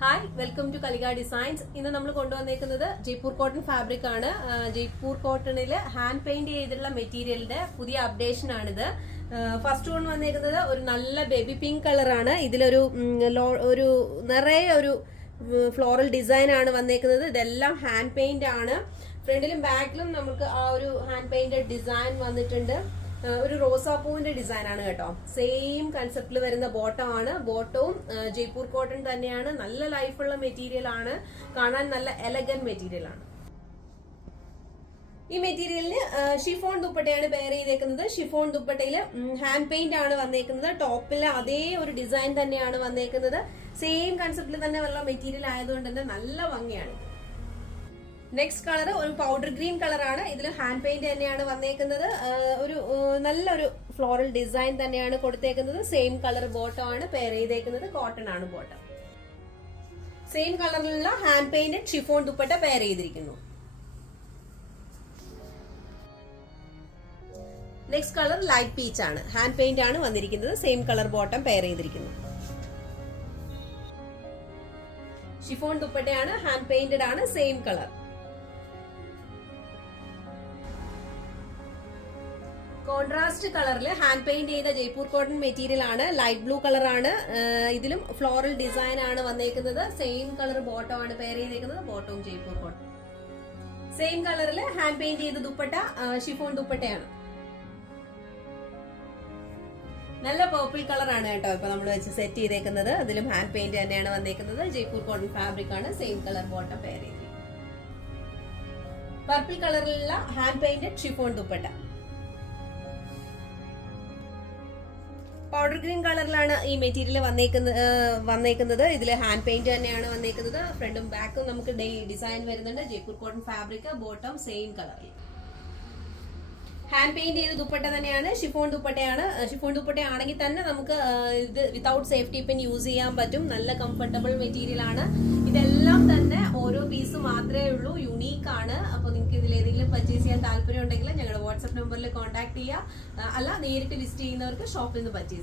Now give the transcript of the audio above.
Hi, welcome to Kalika designs. ഇന്ന് നമ്മൾ കൊണ്ടുവന്നേക്കുന്നത് Jaipur cotton fabric ആണ്. ജയ്പൂർ കോട്ടണിൽ ഹാൻഡ് പെയിന്റ് ചെയ്തിട്ടുള്ള മെറ്റീരിയലിന്റെ പുതിയ അപ്ഡേഷൻ ആണിത്. ഫസ്റ്റ് വൺ വന്നേക്കുന്നത് ഒരു നല്ല ബേബി പിങ്ക് കളറാണ്. ഇതിലൊരു ഒരു നിറയെ ഒരു ഫ്ലോറൽ ഡിസൈൻ ആണ് വന്നേക്കുന്നത്. ഇതെല്ലാം ഹാൻഡ് പെയിന്റ് ആണ്. ഫ്രണ്ടിലും ബാക്കിലും നമുക്ക് ആ ഒരു ഹാൻഡ് പെയിന്റഡ് ഡിസൈൻ വന്നിട്ടുണ്ട്. ഒരു റോസാപ്പൂവിന്റെ ഡിസൈൻ ആണ് കേട്ടോ. സെയിം കൺസെപ്റ്റിൽ വരുന്ന ബോട്ടം ആണ്. ബോട്ടവും ജയ്പൂർ കോട്ടൺ തന്നെയാണ്. നല്ല ലൈഫുള്ള മെറ്റീരിയൽ ആണ്. കാണാൻ നല്ല എലഗന്റ് മെറ്റീരിയൽ ആണ്. ഈ മെറ്റീരിയലിന് ഷിഫോൺ ദുപ്പട്ടയാണ് പെയർ ചെയ്തേക്കുന്നത്. ഷിഫോൺ ദുപ്പട്ടയിൽ ഹാൻഡ് പെയിന്റ് ആണ് വന്നേക്കുന്നത്. ടോപ്പിൽ അതേ ഒരു ഡിസൈൻ തന്നെയാണ് വന്നേക്കുന്നത്. സെയിം കൺസെപ്റ്റിൽ തന്നെ ഉള്ള മെറ്റീരിയൽ ആയതുകൊണ്ട് തന്നെ നല്ല ഭംഗിയാണ്. നെക്സ്റ്റ് കളർ ഒരു പൗഡർ ഗ്രീൻ കളറാണ്. ഇതിൽ ഹാൻഡ് പെയിന്റ് തന്നെയാണ് വന്നേക്കുന്നത്. ഒരു നല്ലൊരു ഫ്ലോറൽ ഡിസൈൻ തന്നെയാണ് കൊടുത്തേക്കുന്നത്. സെയിം കളർ ബോട്ടം ആണ് പെയർ ചെയ്തേക്കുന്നത്. കോട്ടൺ ആണ് ബോട്ടം. സെയിം കളറിലുള്ള hand painted chiffon dupatta pair ചെയ്തിരിക്കുന്നു. നെക്സ്റ്റ് കളർ ലൈറ്റ് പീച്ച് ആണ്. ഹാൻഡ് പെയിന്റ് ആണ് വന്നിരിക്കുന്നത്. സെയിം കളർ ബോട്ടം പെയർ ചെയ്തിരിക്കുന്നു. ഷിഫോൺ ദുപ്പട്ടയാണ്. ഹാൻഡ് പെയിന്റഡ് ആണ്. Same colour. കോൺട്രാസ്റ്റ് കളറിൽ ഹാൻഡ് പെയിന്റ് ചെയ്ത ജയ്പൂർ കോട്ടൺ മെറ്റീരിയൽ ആണ്. ലൈറ്റ് ബ്ലൂ കളർ ആണ്. ഇതിലും ഫ്ലോറൽ ഡിസൈൻ ആണ് വന്നേക്കുന്നത്. സെയിം കളർ ബോട്ടം ആണ് പെയർ ചെയ്തേക്കുന്നത്. ബോട്ടവും ജയ്പൂർ കോട്ടൺ. സെയിം കളറിൽ ഹാൻഡ് പെയിന്റ് ചെയ്ത ദുപ്പട്ട ഷിഫോൺ ദുപ്പട്ടയാണ്. നല്ല പർപ്പിൾ കളർ ആണ് കേട്ടോ ഇപ്പൊ നമ്മൾ വെച്ച് സെറ്റ് ചെയ്തേക്കുന്നത്. അതിലും ഹാൻഡ് പെയിന്റ് തന്നെയാണ് വന്നേക്കുന്നത്. ജയ്പൂർ കോട്ടൺ ഫാബ്രിക് ആണ്. സെയിം കളർ ബോട്ടം പെയർ ചെയ്തിരിക്കുന്നത്. പർപ്പിൾ കളറിലുള്ള hand painted chiffon dupatta. Powder green കളറിലാണ് ഈ മെറ്റീരിയൽ വന്നേക്കുന്നത്. ഇതിൽ ഹാൻഡ് പെയിന്റ് തന്നെയാണ് വന്നേക്കുന്നത്. ഫ്രണ്ടും ബാക്കും നമുക്ക് ഡിസൈൻ വരുന്നുണ്ട്. Jaipur cotton fabric. Bottom same കളറിൽ. ഹാൻഡ് പെയിന്റ് ചെയ്ത ദുപ്പട്ട തന്നെയാണ്. ഷിഫോൺ ദുപ്പട്ടയാണ്. ഷിഫോൺ ദുപ്പട്ട ആണെങ്കിൽ തന്നെ നമുക്ക് ഇത് വിതൗട്ട് സേഫ്റ്റി പിൻ യൂസ് ചെയ്യാൻ പറ്റും. നല്ല കംഫർട്ടബിൾ മെറ്റീരിയൽ ആണ്. ഇതെല്ലാം തന്നെ ഓരോ പീസ് മാത്രമേ ഉള്ളൂ. യുണീക്ക് ആണ്. അപ്പോൾ നിങ്ങൾക്ക് ഇതിലേതെങ്കിലും പർച്ചേസ് ചെയ്യാൻ താല്പര്യം ഉണ്ടെങ്കിൽ ഞങ്ങളുടെ വാട്സ്ആപ്പ് നമ്പറിൽ കോൺടാക്ട് ചെയ്യുക. അല്ല നേരിട്ട് വിസിറ്റ് ചെയ്യുന്നവർക്ക് ഷോപ്പിൽ നിന്ന് പർച്ചേസ്